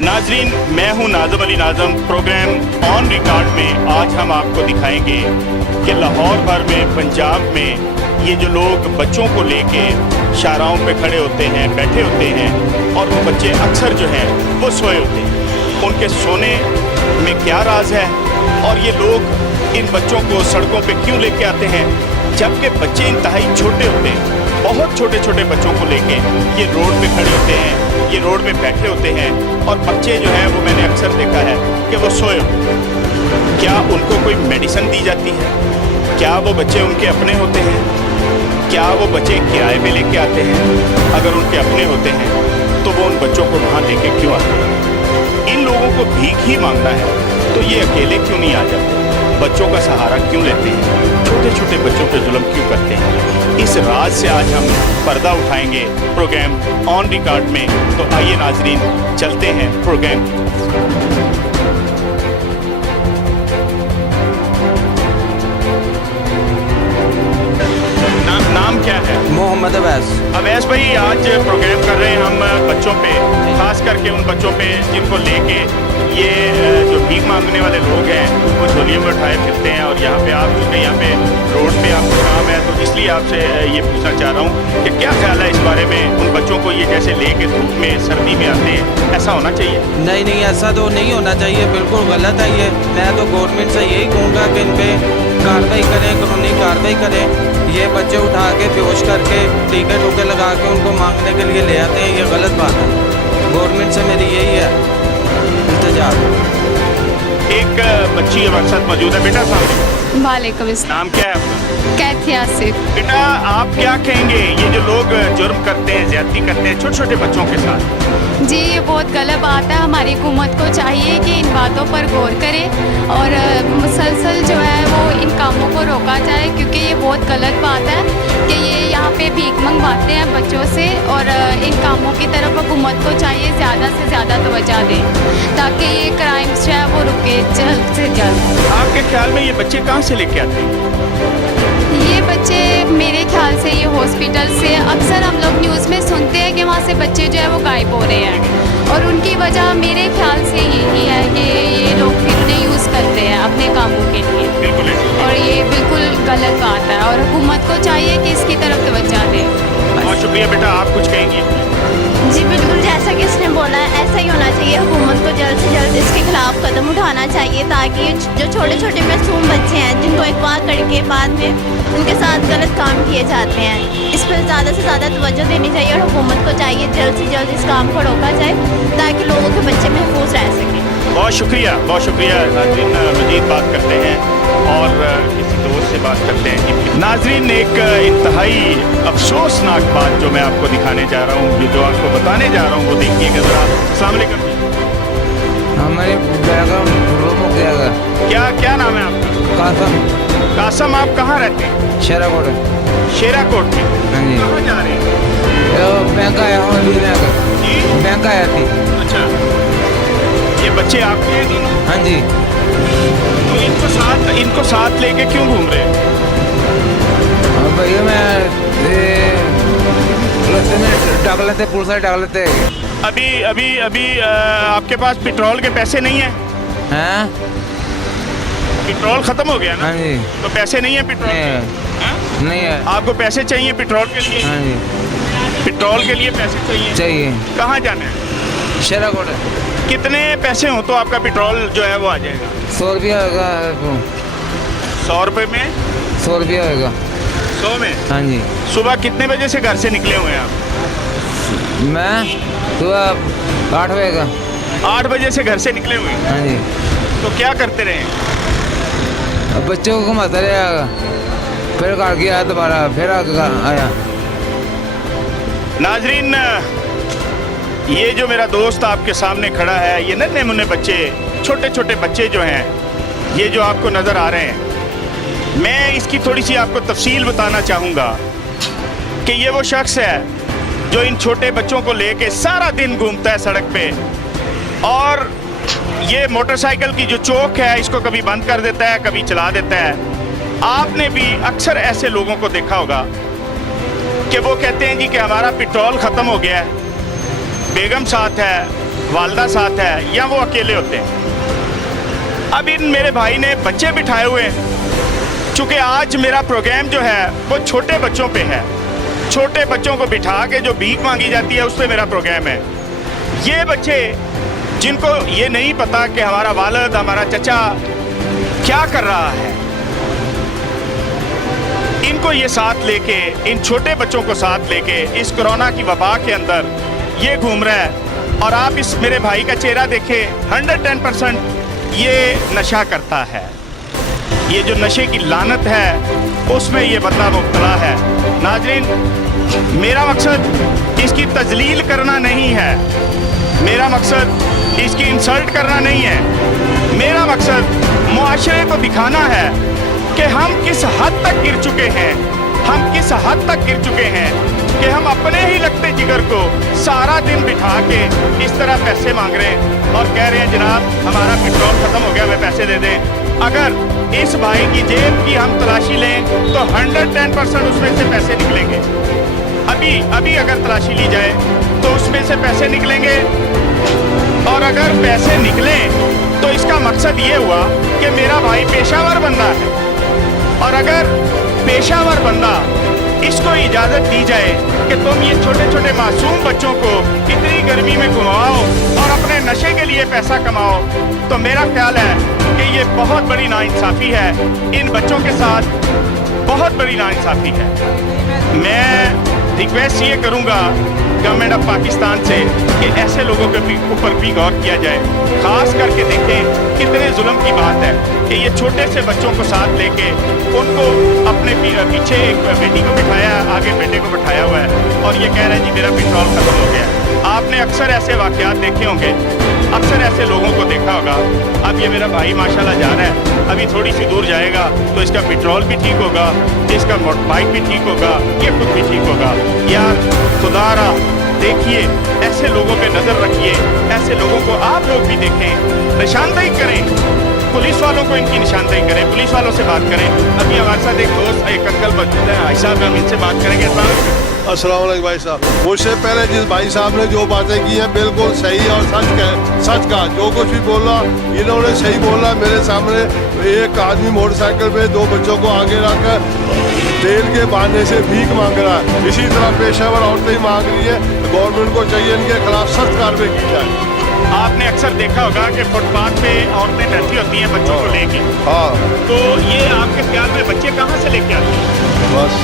नाजरीन, मैं हूं नाज़म अली नाज़म। प्रोग्राम ऑन रिकॉर्ड में आज हम आपको दिखाएंगे कि लाहौर भर में, पंजाब में ये जो लोग बच्चों को लेके शाहराहों पे खड़े होते हैं, बैठे होते हैं और वो बच्चे अक्सर जो हैं वो सोए होते हैं। उनके सोने में क्या राज है और ये लोग इन बच्चों को सड़कों पे क्यों लेके आते हैं, जबकि बच्चे इंतहाई छोटे होते हैं। बहुत छोटे छोटे बच्चों को लेके ये रोड पे खड़े होते हैं, ये रोड पे बैठे होते हैं और बच्चे जो हैं वो मैंने अक्सर देखा है कि वो सोए होते हैं। क्या उनको कोई मेडिसिन दी जाती है? क्या वो बच्चे उनके अपने होते हैं? क्या वो बच्चे किराए पे लेके आते हैं? अगर उनके अपने होते हैं तो वो उन बच्चों को वहाँ लेके क्यों आते हैं? इन लोगों को भीख ही मांगना है तो ये अकेले क्यों नहीं आ जाते? बच्चों का सहारा क्यों लेते हैं? छोटे छोटे बच्चों पे जुल्म क्यों करते हैं? इस राज से आज हम पर्दा उठाएंगे प्रोग्राम ऑन रिकॉर्ड में। तो आइए नाजरीन, चलते हैं प्रोग्राम। नाम क्या है? मोहम्मद अवैस। अवैस भाई, आज प्रोग्राम कर रहे हैं हम बच्चों पे, खास करके उन बच्चों पे जिनको लेके ये जो भीख मांगने वाले लोग हैं वो झोलियों में उठाए फिरते हैं। और यहाँ पे आप चूँकि यहाँ पे रोड पे आपका काम है तो इसलिए आपसे ये पूछना चाह रहा हूँ कि क्या ख्याल है इस बारे में? उन बच्चों को ये जैसे लेके धूप में, सर्दी में आते हैं, ऐसा होना चाहिए? नहीं, ऐसा तो नहीं होना चाहिए, बिल्कुल गलत है ये। मैं तो गवर्नमेंट से यही कहूँगा कि इन पे कार्रवाई करें, कानूनी कार्रवाई करें। ये बच्चे उठा के बेहोश करके टीके टूके लगा के उनको मांगने के लिए ले आते हैं, ये गलत बात है। गवर्नमेंट से मेरी यही है इंतजार। एक बच्ची हमारे साथ मौजूद है। बेटा सामने, वालेकुम अस्सलाम। नाम क्या है आपका? कैथी आसिफ। बेटा, आप क्या कहेंगे ये जो लोग जुर्म करते हैं, ज्यादती करते हैं छोटे छोटे बच्चों के साथ? जी, ये बहुत गलत बात है। हमारी हुकूमत को चाहिए कि इन बातों पर गौर करे और मुसलसल जो है वो इन कामों को रोका जाए, क्योंकि ये बहुत गलत बात है कि ये यहाँ पे भीख मंगवाते हैं बच्चों से। और इन कामों की तरफ हुकूमत को चाहिए ज़्यादा से ज़्यादा तवज्जो दें ताकि ये क्राइम्स जो है वो रुके जल्द से जल्द। आपके ख्याल में ये बच्चे कहाँ से लेके आते हैं? ये बच्चे मेरे ख्याल से ये हॉस्पिटल से, अक्सर हम लोग न्यूज़ में सुनते हैं कि वहाँ से बच्चे जो है वो गायब हो रहे हैं और उनकी वजह मेरे ख्याल से यही है कि ये लोग फिर उन्हें यूज़ करते हैं अपने कामों के लिए। बिल्कुल। और ये बिल्कुल गलत बात है और हुकूमत को चाहिए कि इसकी तरफ तवज्जो दे। बहुत शुक्रिया। बेटा, आप कुछ कहेंगी? जी बिल्कुल, जैसा कि इसने बोला है ऐसा ही होना चाहिए। हुकूमत को जल्द से जल्द इसके खिलाफ कदम उठाना चाहिए ताकि जो छोटे छोटे मासूम बच्चे हैं जिनको अगवा करके बाद में उनके साथ गलत काम किए जाते हैं, इस पर ज़्यादा से ज़्यादा तवज्जो देनी चाहिए और हुकूमत को चाहिए जल्द से जल्द इस काम को रोका जाए ताकि लोगों के बच्चे महफूज रह सकें। बहुत शुक्रिया, बहुत शुक्रिया। नाजरीन, मज़ीद बात करते हैं और किसी दोस्त से बात करते हैं। नाजरीन, एक इंतहाई अफसोसनाक बात जो मैं आपको दिखाने जा रहा हूँ, जो आपको बताने जा रहा हूँ, वो देखिएगा ज़रा। अस्सलाम वालेकुम। हमारे बेगम रूम हो गया। क्या नाम है आपका? कासम। कासम, आप कहाँ रहते हैं? शेराकोट। शेराकोट में? हाँ जी। कहाँ जा रहे हैं? बैंक आया हूँ अभी। जी, बैंक आया थी। अच्छा, ये बच्चे आपके हैं दोनों? हाँ जी। तो इनको साथ लेके क्यों घूम रहे हैं? भैया मैं रस्ते में डाल लेते, पुलिस वाले डाल लेते। अभी आपके पास पेट्रोल के पैसे नहीं है? हैं? पेट्रोल खत्म हो गया ना? हाँ जी। तो पैसे नहीं है पेट्रोल के? हाँ? नहीं है। आपको पैसे चाहिए पेट्रोल के लिए? हाँ जी, पेट्रोल के लिए पैसे चाहिए? कहाँ जाना है? शेराकोट। कितने पैसे हो तो आपका पेट्रोल जो है वो आ जाएगा? 100 रुपया होगा। 100 रुपये में? 100 रुपया होगा। 100 में? हाँ जी। सुबह कितने बजे से घर से निकले हुए हैं आप? मैं सुबह 8 बजे का। 8 बजे से घर से निकले हुए हैं? हाँ जी। तो क्या करते रहे? अब बच्चों को घुमाता रहेगा, फिर घर गया दोबारा, फिर आया। नाजरीन, ये जो मेरा दोस्त आपके सामने खड़ा है, ये नन्हे मुन्ने बच्चे, छोटे छोटे बच्चे जो हैं, ये जो आपको नज़र आ रहे हैं, मैं इसकी थोड़ी सी आपको तफसील बताना चाहूँगा कि ये वो शख्स है जो इन छोटे बच्चों को लेके सारा दिन घूमता है सड़क पे और ये मोटरसाइकिल की जो चोक है इसको कभी बंद कर देता है, कभी चला देता है। आपने भी अक्सर ऐसे लोगों को देखा होगा कि वो कहते हैं जी कि हमारा पेट्रोल ख़त्म हो गया है, बेगम साथ है, वालदा साथ है या वो अकेले होते हैं। अब इन मेरे भाई ने बच्चे बिठाए हुए हैं। चूँकि आज मेरा प्रोग्राम जो है वो छोटे बच्चों पे है, छोटे बच्चों को बिठा के जो भीख मांगी जाती है उस पर मेरा प्रोग्राम है। ये बच्चे जिनको ये नहीं पता कि हमारा वालिद, हमारा चचा क्या कर रहा है, इनको ये साथ लेके, इन छोटे बच्चों को साथ लेके इस कोरोना की वबा के अंदर ये घूम रहा है। और आप इस मेरे भाई का चेहरा देखें, 110% ये नशा करता है। ये जो नशे की लानत है उसमें ये बंदा मुब्तला है। नाज़रीन, मेरा मकसद इसकी तजलील करना नहीं है, मेरा मकसद इसकी इंसल्ट करना नहीं है। मेरा मकसद मुआशरे को दिखाना है कि हम किस हद तक गिर चुके हैं, हम किस हद तक गिर चुके हैं कि हम अपने ही लगते जिगर को सारा दिन बिठा के इस तरह पैसे मांग रहे हैं और कह रहे हैं जनाब हमारा पेट्रोल ख़त्म हो गया, हमें पैसे दे दें। अगर इस भाई की जेब की हम तलाशी लें तो 110% उसमें से पैसे निकलेंगे। अभी अगर तलाशी ली जाए तो उसमें से पैसे निकलेंगे। और अगर पैसे निकलें तो इसका मकसद ये हुआ कि मेरा भाई पेशावर बंदा है। और अगर पेशावर बंदा इसको इजाज़त दी जाए कि तुम ये छोटे छोटे मासूम बच्चों को इतनी गर्मी में घुमाओ और अपने नशे के लिए पैसा कमाओ, तो मेरा ख्याल है कि ये बहुत बड़ी नाइंसाफ़ी है, इन बच्चों के साथ बहुत बड़ी नाइंसाफ़ी है। मैं रिक्वेस्ट ये करूँगा गवर्नमेंट ऑफ पाकिस्तान से कि ऐसे लोगों के ऊपर भी गौर किया जाए। ख़ास करके देखें कितने जुल्म की बात है कि ये छोटे से बच्चों को साथ लेके उनको अपने पीछे एक बेटी को बिठाया, आगे बेटे को बिठाया हुआ है और ये कह रहे हैं जी मेरा पेट्रोल ख़त्म हो गया। आपने अक्सर ऐसे वाक़यात देखे होंगे, अक्सर ऐसे लोगों को देखा होगा। अब ये मेरा भाई माशाल्लाह जा रहा है, अभी थोड़ी सी दूर जाएगा तो इसका पेट्रोल भी ठीक होगा, इसका बाइक भी ठीक होगा, ये खुद भी ठीक होगा। यार खुदारा देखिए, ऐसे लोगों पे नज़र रखिए, ऐसे लोगों को आप लोग भी देखें, निशानदेही करें, पुलिस वालों को इनकी निशानदेही करें, पुलिस वालों से बात करें। अभी हमारे साथ एक दोस्त एक अंकल मौजूद है, भाई साहब, हम इनसे बात करेंगे। अस्सलाम वालेकुम भाई साहब। मुझसे पहले जिस भाई साहब ने जो बातें की हैं बिल्कुल सही और सच का जो कुछ भी बोला इन्होंने सही बोला। मेरे सामने एक आदमी मोटरसाइकिल पे दो बच्चों को आगे रखकर तेल के बहाने से भीख मांग रहा है। इसी तरह पेशेवर औरतें ही मांग रही है। गवर्नमेंट को चाहिए इनके खिलाफ सख्त कार्रवाई की जाए। आपने अक्सर देखा होगा कि फुटपाथ पे औरतें बैठी होती हैं बच्चों को लेके। हाँ, तो ये आपके ख्याल में बच्चे कहाँ से लेके आते हैं? बस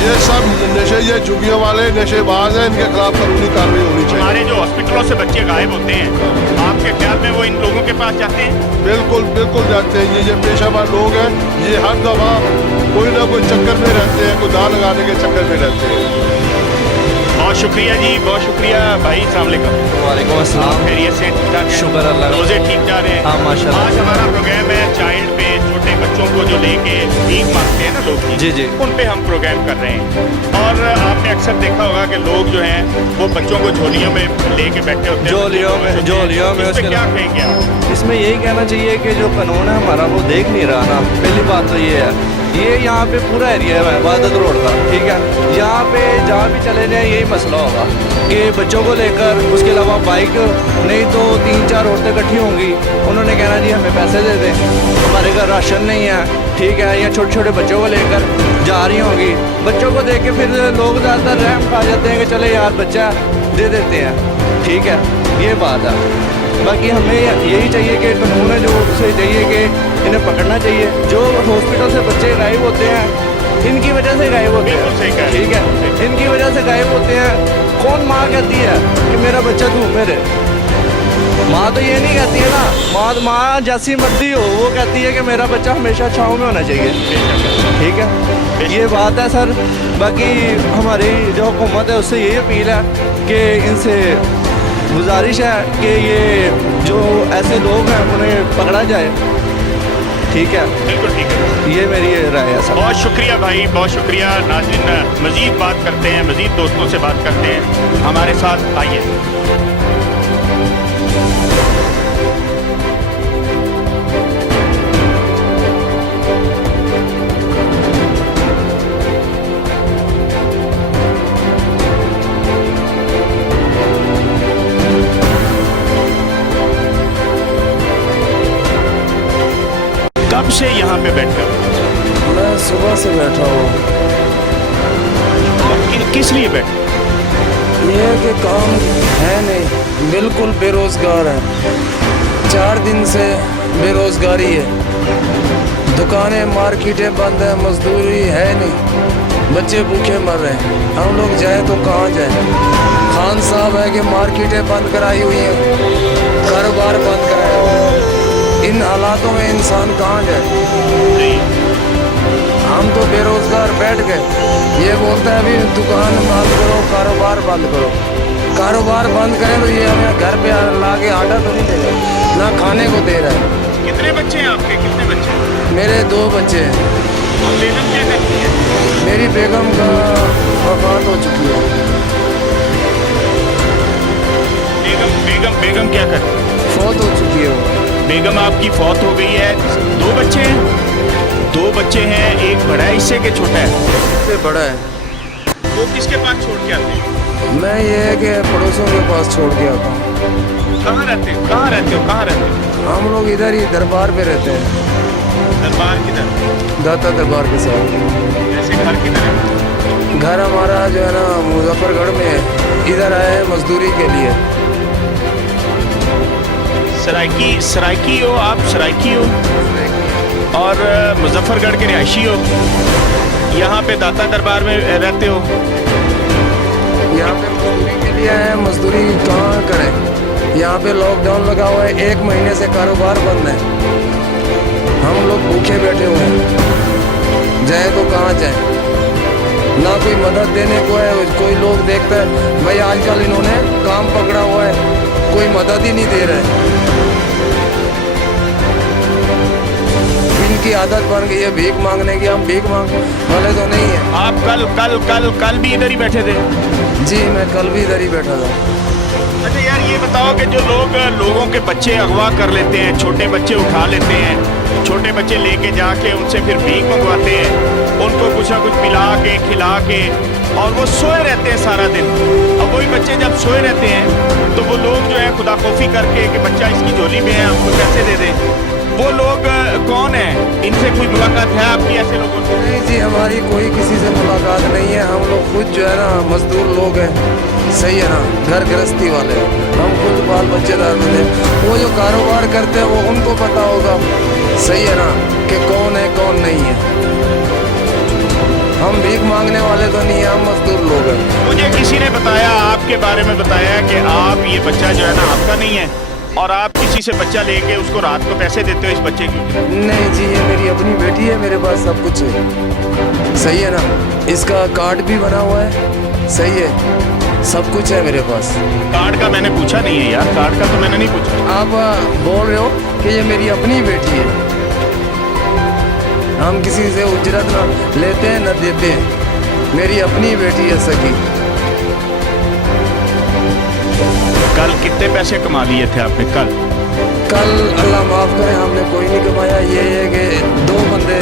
ये सब नशे, ये झुग्गियों वाले नशेबाज हैं, इनके खिलाफ कानूनी कार्रवाई होनी चाहिए। हमारे जो हॉस्पिटलों से बच्चे गायब होते हैं, आपके ख्याल में वो इन लोगों के पास जाते हैं? बिल्कुल बिल्कुल जाते हैं। ये जो पेशेवर लोग हैं ये हर दफा कोई ना कोई चक्कर में रहते हैं, कोई दाल लगाने के चक्कर में रहते हैं। बहुत शुक्रिया जी, बहुत शुक्रिया भाई। अस्सलाम वालेकुम। वालेकुम अस्सलाम। खैरियत से ठीक ठाक है? शुक्र अल्लाह। रोजे ठीक जा रहे हैं? हाँ माशाल्लाह। आज हमारा प्रोग्राम है चाइल्ड पे, छोटे बच्चों को जो लेके भीख मांगते हैं ना लोग, जी जी, उन पे हम प्रोग्राम कर रहे हैं। और आपने अक्सर देखा होगा कि लोग जो हैं वो बच्चों को झोलियों में लेके बैठे होते हैं। झोलियों में इस पे क्या कहेंगे आप? इसमें यही कहना चाहिए कि जो कानून है हमारा वो देख नहीं रहा ना। पहली बात तो ये है, ये यहाँ पे पूरा एरिया है वादत रोड का, ठीक है। यहाँ पे जहाँ भी चले जाए यही मसला होगा कि बच्चों को लेकर, उसके अलावा बाइक नहीं तो 3-4 औरतें इकट्ठी होंगी, उन्होंने कहना जी हमें पैसे दे दें, हमारे घर राशन नहीं है, ठीक है। या छोटे छोटे बच्चों को लेकर जा रही होंगी, बच्चों को देख के फिर लोग ज़्यादातर रहम खा जाते हैं कि चले यार बच्चा दे देते हैं, ठीक है। ये बात है। बाकी हमें यही चाहिए कि कानून है जो उसे चाहिए कि इन्हें पकड़ना चाहिए। जो हॉस्पिटल से बच्चे गायब होते हैं इनकी वजह से गायब होते हैं, ठीक है, इनकी वजह से गायब होते हैं। कौन माँ कहती है कि मेरा बच्चा घूमे रहे? माँ तो ये नहीं कहती है ना। माँ जैसी मर्जी हो वो कहती है कि मेरा बच्चा हमेशा छाँव में होना चाहिए, ठीक है। ये बात है सर। बाकी हमारी जो हुकूमत है उससे यही अपील है कि इनसे गुजारिश है कि ये जो ऐसे लोग हैं उन्हें पकड़ा जाए, ठीक है। बिल्कुल ठीक है, ये मेरी राय है सर। बहुत शुक्रिया भाई, बहुत शुक्रिया। नाज़रीन, मज़ीद बात करते हैं, मज़ीद दोस्तों से बात करते हैं, हमारे साथ आइए। से यहाँ पे बैठे हो? मैं सुबह से बैठा हूँ। किस लिए बैठे? ये है कि काम है नहीं, बिल्कुल बेरोज़गार है। 4 दिन से बेरोज़गारी है, दुकानें मार्केटें बंद है, मजदूरी है नहीं, बच्चे भूखे मर रहे हैं। हम लोग जाए तो कहाँ जाए? खान साहब है कि मार्केटें बंद कराई हुई हैं, कारोबार बंद कराया हुआ है। इन हालातों में इंसान कहाँ जाए? हम तो बेरोजगार बैठ गए। ये बोलता है अभी दुकान बंद करो, कारोबार बंद करो। कारोबार बंद करें तो ये हमें घर पे ला के आटा तो नहीं देगा, ना खाने को दे रहा है। कितने बच्चे हैं आपके? कितने बच्चे? मेरे 2 बच्चे हैं। और बेगम क्या करती है? मेरी बेगम का वफात हो चुकी है। बेगम क्या करती है? फौत हो चुकी है वो। बेगम आपकी फौत हो गई है। 2 बच्चे हैं? 2 बच्चे हैं, एक बड़ा है इससे के छोटा है? इससे बड़ा है। वो किसके पास छोड़ के आते हैं? मैं ये है कि पड़ोसियों के पास छोड़ के आता हूँ। कहाँ रहते हो? कहाँ रहते हो? हम लोग इधर ही दरबार पे रहते हैं। दरबार किधर? दाता दरबार के साथ। ऐसे घर किधर है? घर हमारा जो है ना मुजफ्फरगढ़ में है। इधर आए हैं मजदूरी के लिए। सराइकी हो आप? सराइकी हो और मुजफ्फरगढ़ के रिहायशी हो? यहाँ पे दाता दरबार में रहते हो? यहाँ पे मजदूरी के लिए आए हैं। मजदूरी कहाँ करें? यहाँ पे लॉकडाउन लगा हुआ है, 1 महीने से कारोबार बंद है। हम लोग भूखे बैठे हुए हैं, जाए तो कहाँ जाए? ना कोई मदद देने को है। कोई लोग देखता है भाई आजकल इन्होंने काम पकड़ा हुआ है, कोई मदद ही नहीं दे रहा है। इनकी आदत बन गई है भीख मांगने की। हम भीख मांग वाले तो नहीं है। आप कल भी इधर ही बैठे थे? जी मैं कल भी इधर ही बैठा था। अच्छा यार, ये बताओ कि जो लोगों के बच्चे अगवा कर लेते हैं, छोटे बच्चे उठा लेते हैं, छोटे बच्चे लेके जाके उनसे फिर भीख मंगवाते हैं, उनको कुछ ना कुछ पिला के खिला के, और वो सोए रहते हैं सारा दिन। अब वही बच्चे जब सोए रहते हैं तो वो लोग जो है खुदाखौफी करके कि बच्चा इसकी झोली में है, हमको पैसे दे दें। वो लोग कौन है? इनसे कोई मुलाकात है आपकी ऐसे लोगों से? नहीं जी, हमारी कोई किसी से मुलाकात नहीं है। हम लोग खुद जो है ना मजदूर लोग हैं, सही है ना, घर गृहस्थी वाले हैं। हम खुद बाल बच्चेदार बने। वो जो कारोबार करते हैं वो उनको पता होगा, सही है ना, कि कौन है कौन नहीं है। हम भीख मांगने वाले तो नहीं है, हम मजदूर लोग हैं। मुझे किसी ने बताया, आपके बारे में बताया कि आप ये बच्चा जो है ना आपका नहीं है, और आप किसी से बच्चा लेके उसको रात को पैसे देते हो इस बच्चे की? नहीं जी, ये मेरी अपनी बेटी है, मेरे पास सब कुछ है, सही है ना। इसका कार्ड भी बना हुआ है, सही है, सब कुछ है मेरे पास। कार्ड का मैंने पूछा नहीं है यार, कार्ड का तो मैंने नहीं पूछा। आप बोल रहे हो कि ये मेरी अपनी बेटी है। हम किसी से उजरत ना लेते हैं न देते हैं, मेरी अपनी बेटी है सगी। कल कितने पैसे कमा लिए थे आपने? कल अल्लाह माफ़ करे हमने कोई नहीं कमाया। ये है कि 2 बंदे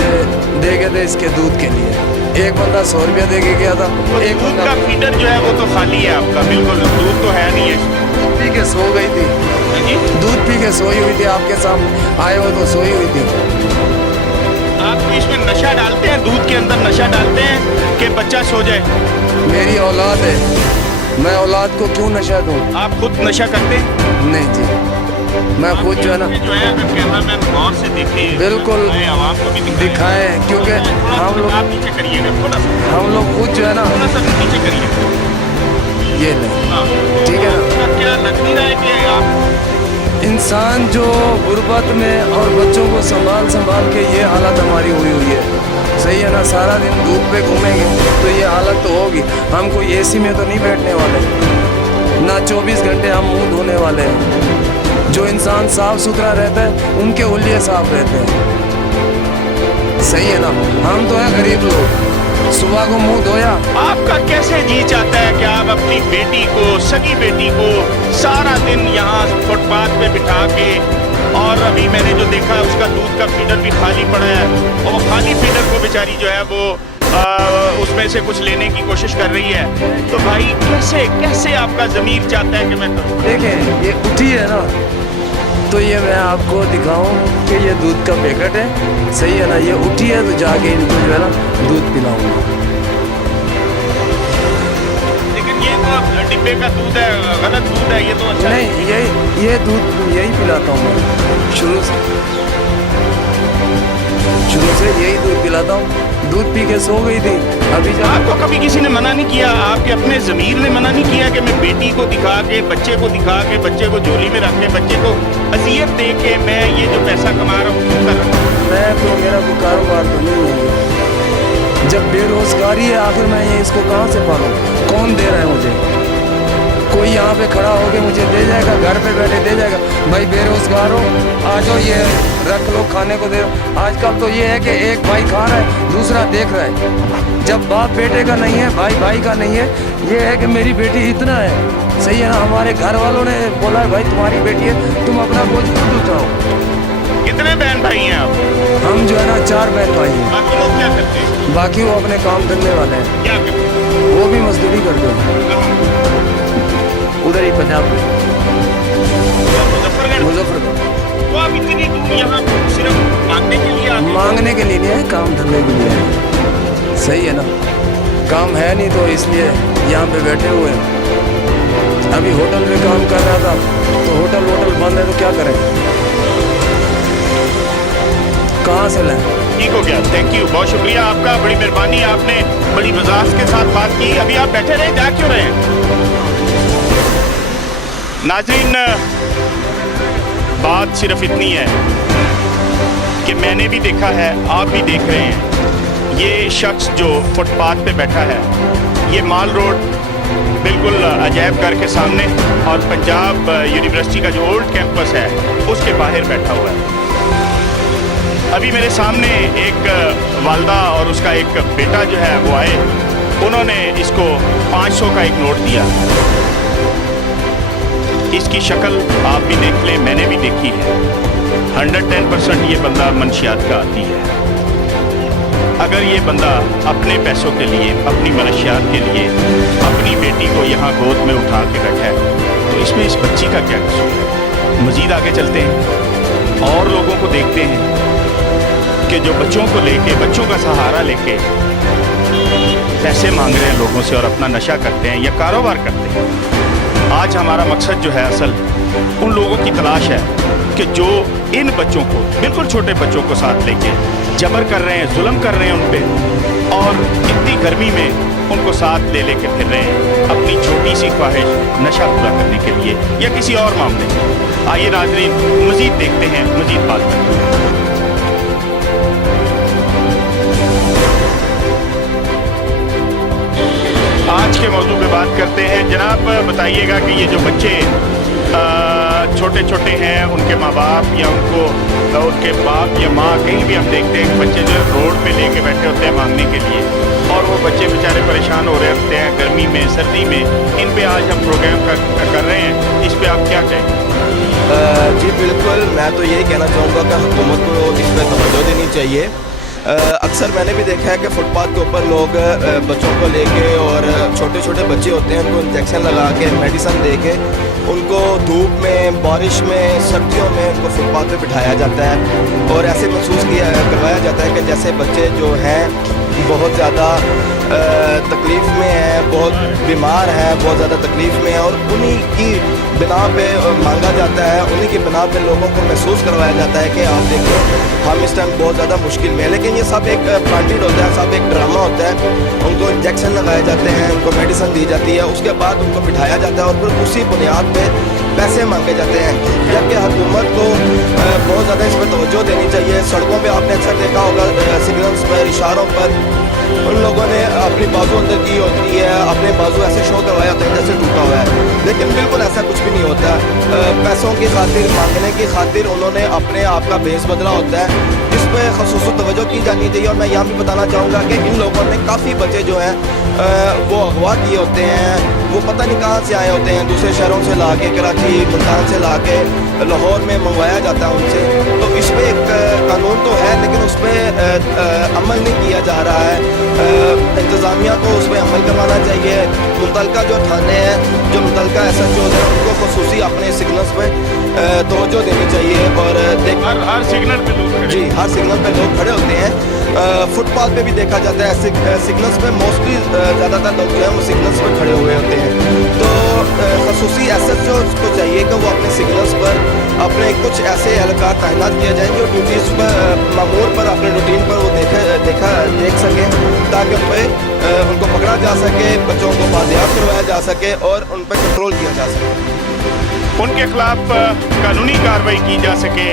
दे गए थे इसके दूध के लिए। एक बंदा 100 रुपया दे के गया था। एक दूध बंदा का फीडर जो है वो तो खाली है आपका, बिल्कुल दूध तो है नहीं है। दूध पी के सो गई थी जी? दूध पी के सोई हुई थी, आपके सामने आए हो तो सोई हुई थी। आप तो इसमें नशा डालते हैं, दूध के अंदर नशा डालते हैं कि बच्चा सो जाए? मेरी औलाद है, मैं औलाद को क्यों नशा दूँ? आप खुद नशा करते हैं? नहीं जी, मैं खुद जो है ना अगर कैमरामैन गौर से देखे, बिल्कुल आवाम को भी दिखाए, क्योंकि हम लोग आप नीचे करिएगा थोड़ा सा, हम लोग खुद जो है ना, थोड़ा सा नीचे करिए। ये नहीं, हाँ, ठीक है ना। क्या लग नहीं रहा है कि आप इंसान जो गुर्बत में और बच्चों को संभाल के ये हालत हमारी हुई है, सही है ना। सारा दिन धूप पे घूमेंगे तो ये हालत तो होगी। हम कोई एसी में तो नहीं बैठने वाले, ना 24 घंटे हम मुंह धोने वाले हैं। जो इंसान साफ सुथरा रहता है उनके हुलिये साफ रहते हैं, सही है ना। हम तो हैं गरीब लोग, सुबह को मुंह धोया। आपका कैसे जी चाहता है कि आप अपनी बेटी को, सगी बेटी को सारा दिन यहाँ फुटपाथ पे बिठा के, और अभी मैंने जो देखा उसका दूध का फीडर भी खाली पड़ा है, और वो खाली फीडर को बेचारी जो है वो उसमें से कुछ लेने की कोशिश कर रही है। तो भाई कैसे आपका ज़मीर चाहता है कि मैं करूं? देखें, ये उठी है ना, तो ये मैं आपको दिखाऊं कि ये दूध का पैकेट है, सही है ना, ये उठी है तो जाके इनको जो है ना दूध पिलाऊंगा। लेकिन ये तो डिब्बे का दूध है, गलत दूध है ये तो। अच्छा नहीं, ये दूध यही पिलाता हूँ मैं शुरू से यही दूध पिलाता हूँ। दूध पी के सो गई थी, अभी जब आपको कभी किसी ने मना नहीं किया, आपके अपने ज़मीर ने मना नहीं किया कि मैं बेटी को दिखा के, बच्चे को दिखा के, बच्चे को झोली में रख के, बच्चे को अजियत दे के मैं ये जो पैसा कमा रहा हूँ क्यों कर रहा हूँ? मैं तो, मेरा कोई कारोबार तो नहीं है। जब बेरोजगारी है आखिर मैं ये इसको कहाँ से पालूँ? कौन दे रहा है मुझे? कोई यहाँ पे खड़ा होके मुझे दे जाएगा, घर पे बैठे दे जाएगा, भाई बेरोजगार हो आ जाओ ये रख लो, खाने को दे दो। आजकल तो ये है कि एक भाई खा रहा है, दूसरा देख रहा है। जब बाप बेटे का नहीं है, भाई भाई का नहीं है, ये है कि मेरी बेटी इतना है, सही है ना। हमारे घर वालों ने बोला है भाई तुम्हारी बेटी है, तुम अपना बोझ खुद उठाओ। कितने बहन भाई हैं आप? हम जो है ना 4 बहन भाई हैं। बाकी लोग क्या करते हैं? बाकी वो अपने काम धंधे वाले हैं, क्या करते हैं? वो भी मजदूरी करते हैं उधर ही पंजाब में, मुजफ्फरगढ़। तो आप इतनी दूर यहाँ सिर्फ मांगने के लिए आते हैं? मांगने के लिए नहीं है, काम धंधे के लिए है, सही है ना। काम है नहीं तो इसलिए यहाँ पे बैठे हुए हैं। अभी होटल में काम कर रहा था तो होटल बंद है तो क्या करें, कहाँ से लाएं? ठीक हो गया, थैंक यू, बहुत शुक्रिया आपका, बड़ी मेहरबानी, आपने बड़ी वजाहत के साथ बात की। अभी आप बैठे रहे, जा क्यों रहे? नाज़रीन, बात सिर्फ इतनी है कि मैंने भी देखा है, आप भी देख रहे हैं, ये शख्स जो फुटपाथ पे बैठा है, ये माल रोड बिल्कुल अजायब घर के सामने और पंजाब यूनिवर्सिटी का जो ओल्ड कैंपस है उसके बाहर बैठा हुआ है। अभी मेरे सामने एक वालदा और उसका एक बेटा जो है वो आए, उन्होंने इसको 500 का एक नोट दिया। इसकी शक्ल आप भी देख लें, मैंने भी देखी है, 110% ये बंदा मनशियात का आती है। अगर ये बंदा अपने पैसों के लिए, अपनी मनशियात के लिए अपनी बेटी को यहाँ गोद में उठा के बैठा है, तो इसमें इस बच्ची का क्या कसूर है? मज़ीद आगे चलते हैं और लोगों को देखते हैं कि जो बच्चों को लेके, बच्चों का सहारा लेके पैसे मांग रहे हैं लोगों से और अपना नशा करते हैं या कारोबार करते हैं। आज हमारा मकसद जो है असल उन लोगों की तलाश है कि जो इन बच्चों को, बिल्कुल छोटे बच्चों को साथ लेके जबर कर रहे हैं, जुल्म कर रहे हैं उन पे, और इतनी गर्मी में उनको साथ ले लेके फिर रहे हैं अपनी छोटी सी ख्वाहिश नशा पूरा करने के लिए या किसी और मामले में। आइए नाज़रीन, मज़ीद देखते हैं, मज़ीद बात करते हैं। आज के मौजू पे बात करते हैं। जनाब बताइएगा कि ये जो बच्चे छोटे छोटे हैं, उनके माँ बाप या उनके बाप या माँ, कहीं भी हम देखते हैं कि बच्चे जो रोड पे लेके बैठे होते हैं मांगने के लिए, और वो बच्चे बेचारे परेशान हो रहे होते हैं गर्मी में, सर्दी में। इन पे आज हम प्रोग्राम कर रहे हैं, इस पे आप क्या कहें? जी बिल्कुल, मैं तो यही कहना चाहूँगा कि हुकूमत को इस पर तवज्जो देनी चाहिए। अक्सर मैंने भी देखा है कि फुटपाथ के ऊपर लोग बच्चों को लेके, और छोटे छोटे बच्चे होते हैं उनको इंजेक्शन लगा के, मेडिसिन दे के, उनको धूप में, बारिश में, सर्दियों में उनको फुटपाथ पे बिठाया जाता है और ऐसे महसूस करवाया जाता है कि जैसे बच्चे जो हैं बहुत ज़्यादा तकलीफ़ में हैं, बहुत बीमार हैं, बहुत ज़्यादा तकलीफ़ में हैं, और उन्हीं की बिना पे मांगा जाता है, उन्हीं की बिना पे लोगों को महसूस करवाया जाता है कि आप देखो हम इस टाइम बहुत ज़्यादा मुश्किल में है। लेकिन ये सब एक प्लांटेड होता है, सब एक ड्रामा होता है। उनको इंजेक्शन लगाए जाते हैं, उनको मेडिसिन दी जाती है, उसके बाद उनको बिठाया जाता है और फिर उसी बुनियाद पर पैसे मांगे जाते हैं। जबकि हुकूमत को बहुत ज़्यादा इस पर तवज्जो देनी चाहिए। सड़कों पे आपने अक्सर देखा होगा सिग्नल्स पर, इशारों पर उन लोगों ने अपनी बाजू अंदर की होती है, अपने बाजू ऐसे शो करवाया होता है जैसे टूटा हुआ है, लेकिन बिल्कुल ऐसा कुछ भी नहीं होता। पैसों की खातिर, मांगने की खातिर उन्होंने अपने आप का भेस बदला होता है। इस पर ख़ुसूस तवज्जो की जानी चाहिए। और मैं यहाँ भी बताना चाहूँगा कि इन लोगों ने काफ़ी बच्चे जो हैं वो अगवा किए होते हैं, वो पता नहीं कहाँ से आए होते हैं, दूसरे शहरों से ला के, कराची, मुल्तान से ला के लाहौर में मंगवाया जाता है उनसे। तो इस पर एक कानून तो है, लेकिन उस पर अमल नहीं किया जा रहा है। इंतज़ामिया को उस पर अमल करवाना चाहिए। मुतलका जो थाने हैं, जो मुतलका SHO है, उनको खसूसी अपने सिग्नल्स पे तवज्जो देनी चाहिए और हर सिग्नल पे लोग खड़े जी हर सिग्नल पे लोग खड़े होते हैं। फुटपाथ पे भी देखा जाता है सिग्नल्स पे मोस्टली ज़्यादातर लोग जो है वो सिग्नल्स पे खड़े हुए होते हैं। तो खसूसी एसएचओ को चाहिए कि वो अपने सिग्नल्स पर अपने कुछ ऐसे एहलकार तैनात किया जाए जो ड्यूटीज़ पर मामूर पर अपने रूटीन पर वो देख सकें ताकि उनको पकड़ा जा सके, बच्चों को बाजियाब करवाया जा सके और उन पर कंट्रोल किया जा सके, उनके खिलाफ कानूनी कार्रवाई की जा सके।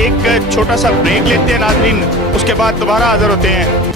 एक छोटा सा ब्रेक लेते हैं नाज़रीन, उसके बाद दोबारा हाजिर होते हैं।